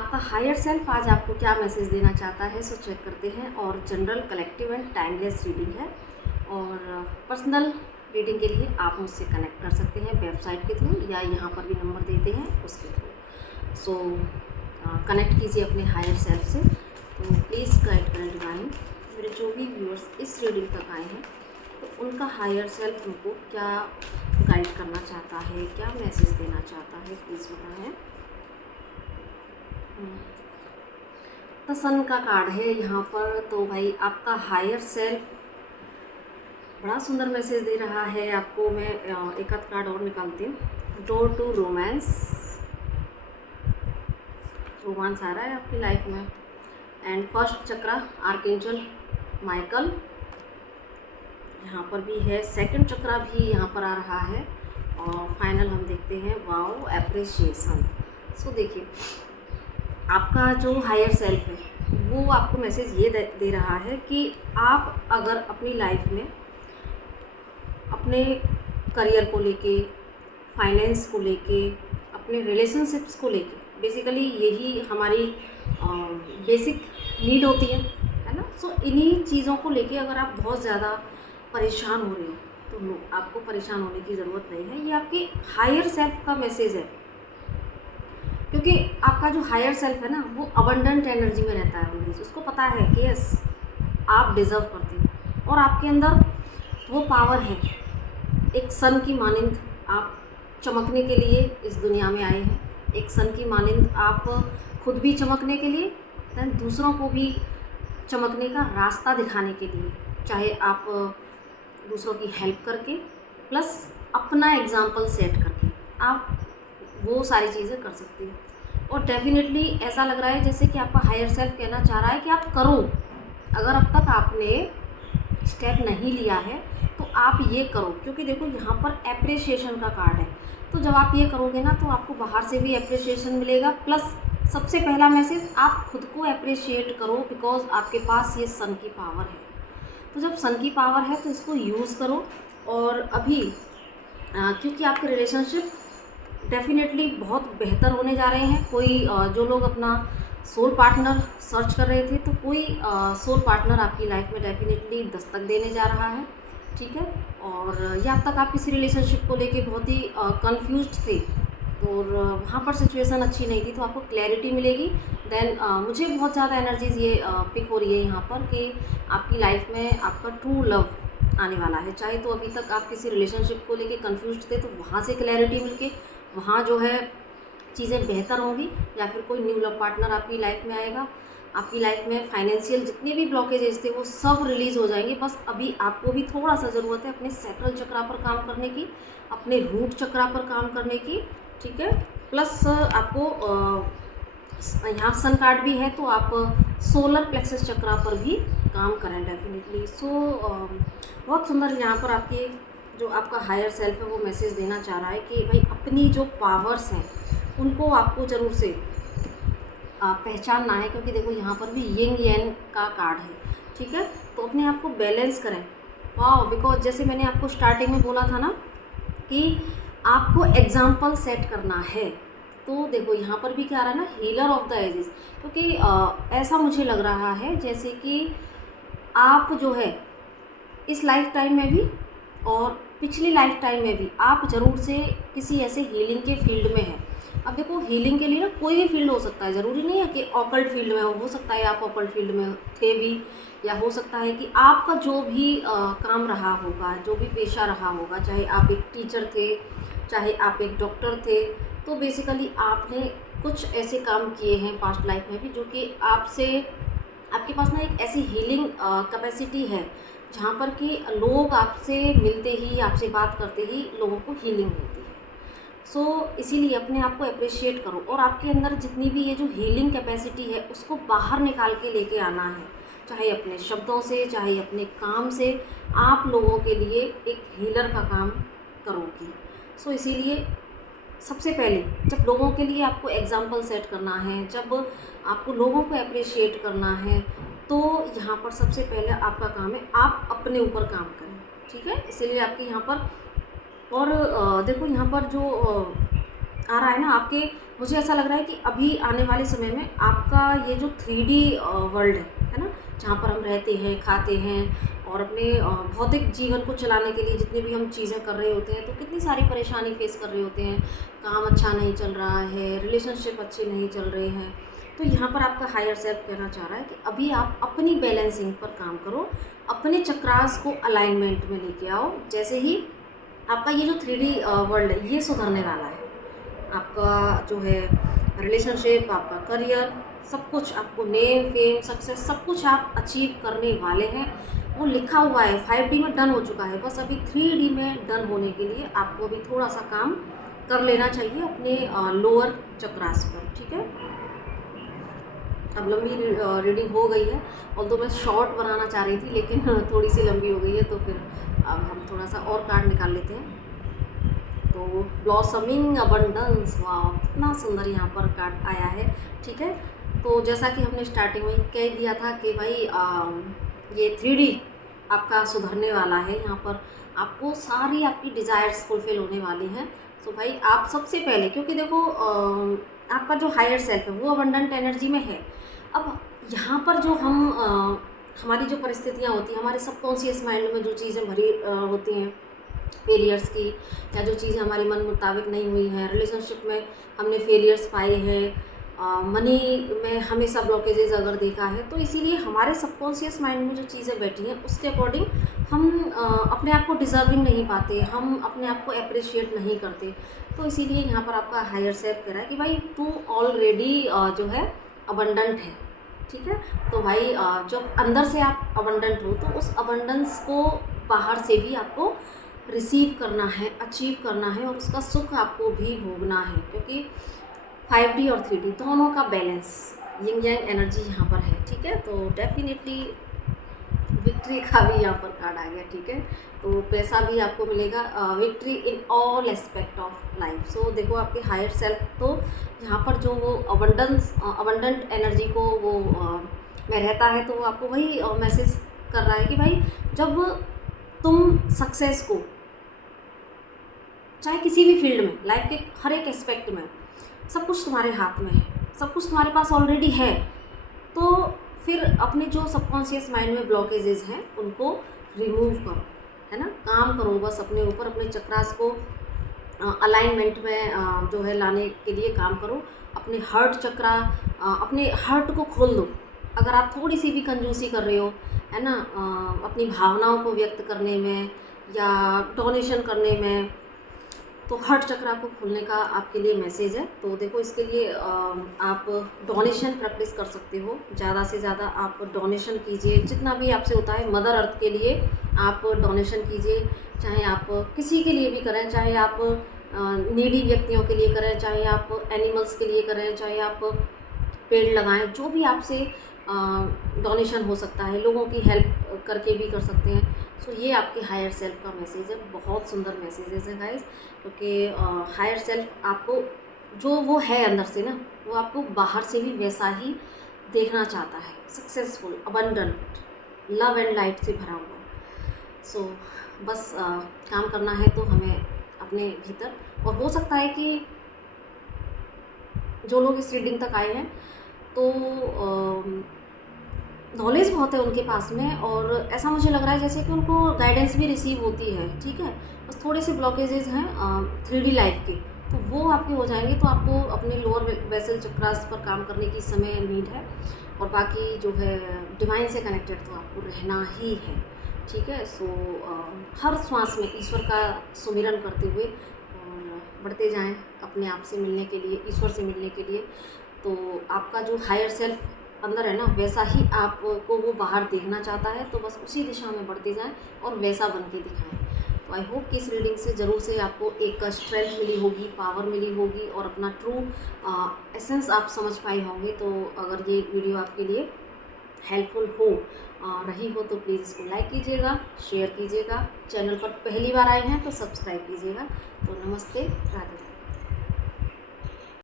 आपका higher self आज आपको क्या मैसेज देना चाहता है, सो चेक करते हैं। और general, collective and timeless reading है। और पर्सनल रीडिंग के लिए आप मुझसे कनेक्ट कर सकते हैं वेबसाइट के थ्रू, या यहाँ पर भी नंबर देते हैं उसके थ्रू। सो कनेक्ट कीजिए अपने हायर सेल्फ से। तो प्लीज़ गाइड करें डिवाइन। मेरे जो भी व्यूअर्स इस रीडिंग तक आए हैं, तो उनका हायर सेल्फ उनको क्या गाइड करना चाहता है, क्या मैसेज देना चाहता है, प्लीज़ बताएं। तो सन का कार्ड है यहाँ पर। तो भाई आपका हायर सेल्फ बड़ा सुंदर मैसेज दे रहा है आपको। मैं एक आध कार्ड और निकालती हूँ। डोर टू रोमांस, रोमांस आ रहा है आपकी लाइफ में। And first chakra archangel Michael यहाँ पर भी है। सेकंड चक्रा भी यहाँ पर आ रहा है। और फाइनल हम देखते हैं वाओ एप्रिसिएशन। सो देखिए, आपका जो हायर सेल्फ है वो आपको मैसेज ये दे रहा है कि आप अगर अपनी लाइफ में अपने करियर को लेके, फाइनेंस को लेके, अपने रिलेशनशिप्स को लेके, बेसिकली यही हमारी बेसिक नीड होती है ना। सो इन्हीं चीज़ों को लेके अगर आप बहुत ज़्यादा परेशान हो रहे हो, तो आपको परेशान होने की ज़रूरत नहीं है। ये आपके हायर सेल्फ का मैसेज है, क्योंकि आपका जो हायर सेल्फ है ना, वो अबंडेंट एनर्जी में रहता है ऑलवेज। उसको पता है कि यस, आप डिज़र्व करते हो और आपके अंदर वो पावर है। एक सन की मानिंद आप चमकने के लिए इस दुनिया में आए हैं। एक सन की मानिंद आप खुद भी चमकने के लिए, दैन दूसरों को भी चमकने का रास्ता दिखाने के लिए, चाहे आप दूसरों की हेल्प करके प्लस अपना एग्जाम्पल सेट करके आप वो सारी चीज़ें कर सकती हैं। और डेफिनेटली ऐसा लग रहा है जैसे कि आपका हायर सेल्फ कहना चाह रहा है कि आप करो। अगर अब तक आपने स्टेप नहीं लिया है तो आप ये करो, क्योंकि देखो यहाँ पर एप्रिसिएशन का कार्ड है। तो जब आप ये करोगे ना, तो आपको बाहर से भी एप्रिसिएशन मिलेगा। प्लस सबसे पहला मैसेज, आप खुद को एप्रिशिएट करो, बिकॉज आपके पास ये सन की पावर है। तो जब सन की पावर है तो इसको यूज़ करो। और अभी क्योंकि आपके रिलेशनशिप डेफिनेटली बहुत बेहतर होने जा रहे हैं। कोई जो लोग अपना सोल पार्टनर सर्च कर रहे थे, तो कोई सोल पार्टनर आपकी लाइफ में डेफिनेटली दस्तक देने जा रहा है, ठीक है। और या अब तक आप किसी रिलेशनशिप को लेके बहुत ही कंफ्यूज्ड थे, तो वहाँ पर सिचुएशन अच्छी नहीं थी, तो आपको क्लैरिटी मिलेगी। देन मुझे बहुत ज़्यादा एनर्जीज ये पिक हो रही है यहाँ पर कि आपकी लाइफ में आपका ट्रू लव आने वाला है। चाहे तो अभी तक आप किसी रिलेशनशिप को लेके कंफ्यूज थे, तो वहाँ से क्लैरिटी मिलके वहाँ जो है चीज़ें बेहतर होंगी, या फिर कोई न्यू लव पार्टनर आपकी लाइफ में आएगा। आपकी लाइफ में फाइनेंशियल जितने भी ब्लॉकेजेस थे वो सब रिलीज़ हो जाएंगे। बस अभी आपको भी थोड़ा सा ज़रूरत है अपने सैक्रल चक्रा पर काम करने की, अपने रूट चक्रा पर काम करने की, ठीक है। प्लस आपको यहाँ सन कार्ड भी है, तो आप सोलर प्लेक्सस चक्रा पर भी काम करें डेफिनेटली। सो बहुत सुंदर यहाँ पर आपकी जो आपका हायर सेल्फ है वो मैसेज देना चाह रहा है कि भाई अपनी जो पावर्स हैं उनको आपको ज़रूर से पहचानना है। क्योंकि देखो यहाँ पर भी यिंग यैंग का कार्ड है, ठीक है। तो अपने आप को बैलेंस करें। वाह, बिकॉज जैसे मैंने आपको स्टार्टिंग में बोला था ना कि आपको एग्जाम्पल सेट करना है, तो देखो यहाँ पर भी क्या आ रहा है ना, हीलर ऑफ द एजेस। क्योंकि ऐसा मुझे लग रहा है जैसे कि आप जो है इस लाइफ टाइम में भी और पिछली लाइफ टाइम में भी आप ज़रूर से किसी ऐसे हीलिंग के फील्ड में हैं। अब देखो, हीलिंग के लिए ना कोई भी फील्ड हो सकता है, ज़रूरी नहीं है कि ऑकल्ट फील्ड में हो सकता है आप ऑकल्ट फील्ड में थे भी, या हो सकता है कि आपका जो भी काम रहा होगा, जो भी पेशा रहा होगा, चाहे आप एक टीचर थे, चाहे आप एक डॉक्टर थे, तो बेसिकली आपने कुछ ऐसे काम किए हैं पास्ट लाइफ में भी, जो कि आपके पास ना एक ऐसी हीलिंग कैपेसिटी है जहाँ पर कि लोग आपसे मिलते ही, आपसे बात करते ही लोगों को हीलिंग मिलती है। सो इसीलिए अपने आप को अप्रिशिएट करो, और आपके अंदर जितनी भी ये जो हीलिंग कैपेसिटी है उसको बाहर निकाल के लेके आना है, चाहे अपने शब्दों से, चाहे अपने काम से। आप लोगों के लिए एक हीलर का काम करोगी। सो इसीलिए सबसे पहले जब लोगों के लिए आपको एग्जाम्पल सेट करना है, जब आपको लोगों को अप्रिशिएट करना है, तो यहाँ पर सबसे पहले आपका काम है आप अपने ऊपर काम करें, ठीक है। इसीलिए आपके यहाँ पर और देखो यहाँ पर जो आ रहा है ना आपके, मुझे ऐसा लग रहा है कि अभी आने वाले समय में आपका ये जो 3D वर्ल्ड है ना, जहाँ पर हम रहते हैं, खाते हैं और अपने भौतिक जीवन को चलाने के लिए जितनी भी हम चीज़ें कर रहे होते हैं, तो कितनी सारी परेशानी फेस कर रहे होते हैं। काम अच्छा नहीं चल रहा है, रिलेशनशिप अच्छे नहीं चल रहे हैं, तो यहाँ पर आपका हायर सेल्फ कहना चाह रहा है कि अभी आप अपनी बैलेंसिंग पर काम करो, अपने चक्रास को अलाइनमेंट में लेके आओ। जैसे ही आपका ये जो 3D वर्ल्ड है ये सुधरने वाला है, आपका जो है रिलेशनशिप, आपका करियर, सब कुछ, आपको नेम फेम सक्सेस सब कुछ आप अचीव करने वाले हैं। वो लिखा हुआ है, 5D में डन हो चुका है, बस अभी 3D में डन होने के लिए आपको अभी थोड़ा सा काम कर लेना चाहिए अपने लोअर चक्रास पर, ठीक है। अब लंबी रीडिंग हो गई है, और तो मैं शॉर्ट बनाना चाह रही थी लेकिन थोड़ी सी लंबी हो गई है, तो फिर अब हम थोड़ा सा और कार्ड निकाल लेते हैं। तो ब्लॉसमिंग अबंडेंस, वाह कितना सुंदर यहाँ पर कार्ड आया है, ठीक है। तो जैसा कि हमने स्टार्टिंग में कह दिया था कि भाई ये 3D आपका सुधरने वाला है, यहाँ पर आपको सारी आपकी डिज़ायर्स फुलफ़िल होने वाली हैं। सो भाई आप सबसे पहले, क्योंकि देखो आपका जो हायर सेल्फ है वो अबंडेंट एनर्जी में है। अब यहाँ पर जो हम हमारी जो परिस्थितियाँ होती हैं, हमारे सबकॉन्शियस माइंड में जो चीज़ें भरी होती हैं फेलियर्स की, या जो चीज़ें हमारी मन मुताबिक नहीं हुई हैं, रिलेशनशिप में हमने फेलियर्स पाए हैं, मनी में हमेशा ब्लॉकेजेस अगर देखा है, तो इसीलिए हमारे सबकॉन्शियस माइंड में जो चीज़ें बैठी हैं उसके अकॉर्डिंग हम अपने आप को डिज़र्विंग नहीं पाते, हम अपने आप को अप्रिशिएट नहीं करते। तो इसीलिए यहाँ पर आपका हायर सेल्फ कह रहा है कि भाई तू ऑलरेडी जो है अबंडेंट है, ठीक है। तो भाई जब अंदर से आप अबंडेंट हो तो उस अबंडेंस को बाहर से भी आपको रिसीव करना है, अचीव करना है, और उसका सुख आपको भी भोगना है, क्योंकि 5D और 3D दोनों का बैलेंस, यिंग यांग एनर्जी यहाँ पर है, ठीक है। तो डेफिनेटली विक्ट्री का भी यहाँ पर कार्ड आ गया, ठीक है। तो पैसा भी आपको मिलेगा, victory in all aspect of life. So देखो आपके हायर सेल्फ तो यहाँ पर जो वो अबंडेंट एनर्जी को वो में रहता है, तो वो आपको वही मैसेज कर रहा है कि भाई जब तुम सक्सेस को, चाहे किसी भी फील्ड में, लाइफ के हर एक एस्पेक्ट में, सब कुछ तुम्हारे हाथ में है, सब कुछ तुम्हारे पास ऑलरेडी है, तो फिर अपने जो सबकॉन्शियस माइंड में ब्लॉकेजेस हैं उनको रिमूव करो, है ना। काम करो बस अपने ऊपर, अपने चक्रास को अलाइनमेंट में जो है लाने के लिए काम करो। अपने हार्ट चक्रा, अपने हार्ट को खोल दो। अगर आप थोड़ी सी भी कंजूसी कर रहे हो, है ना, अपनी भावनाओं को व्यक्त करने में या डोनेशन करने में, तो हार्ट चक्रा को खोलने का आपके लिए मैसेज है। तो देखो इसके लिए आप डोनेशन प्रैक्टिस कर सकते हो, ज़्यादा से ज़्यादा आप डोनेशन कीजिए, जितना भी आपसे होता है मदर अर्थ के लिए आप डोनेशन कीजिए, चाहे आप किसी के लिए भी करें, चाहे आप नीडी व्यक्तियों के लिए करें, चाहे आप एनिमल्स के लिए करें, चाहे आप पेड़ लगाएं, जो भी आपसे डोनेशन हो सकता है, लोगों की हेल्प करके भी कर सकते हैं। सो ये आपके हायर सेल्फ का मैसेज है, बहुत सुंदर मैसेजेस है गाइस, क्योंकि हायर सेल्फ आपको जो वो है अंदर से ना, वो आपको बाहर से भी वैसा ही देखना चाहता है, successful, abundant, love and light से भरा हुआ। सो बस काम करना है तो हमें अपने भीतर, और हो सकता है कि जो लोग इस रीडिंग तक आए हैं तो नॉलेज बहुत है उनके पास में, और ऐसा मुझे लग रहा है जैसे कि उनको गाइडेंस भी रिसीव होती है, ठीक है। बस थोड़े से ब्लॉकेजेस हैं 3D लाइफ के, तो वो आपके हो जाएंगे, तो आपको अपने लोअर वेसल चक्रास पर काम करने की समय नीड है, और बाकी जो है डिवाइन से कनेक्टेड तो आपको रहना ही है, ठीक है। सो हर श्वास में ईश्वर का सुमिरन करते हुए और बढ़ते जाएं अपने आप से मिलने के लिए, ईश्वर से मिलने के लिए। तो आपका जो हायर सेल्फ अंदर है ना, वैसा ही आपको वो बाहर देखना चाहता है, तो बस उसी दिशा में बढ़ते जाएं और वैसा बन के दिखाएँ। तो आई होप कि इस रीडिंग से ज़रूर से आपको एक स्ट्रेंथ मिली होगी, पावर मिली होगी, और अपना ट्रू एसेंस आप समझ पाए होंगे। तो अगर ये वीडियो आपके लिए हेल्पफुल हो रही हो तो प्लीज़ इसको लाइक कीजिएगा, शेयर कीजिएगा, चैनल पर पहली बार आए हैं तो सब्सक्राइब कीजिएगा। तो नमस्ते, राधे।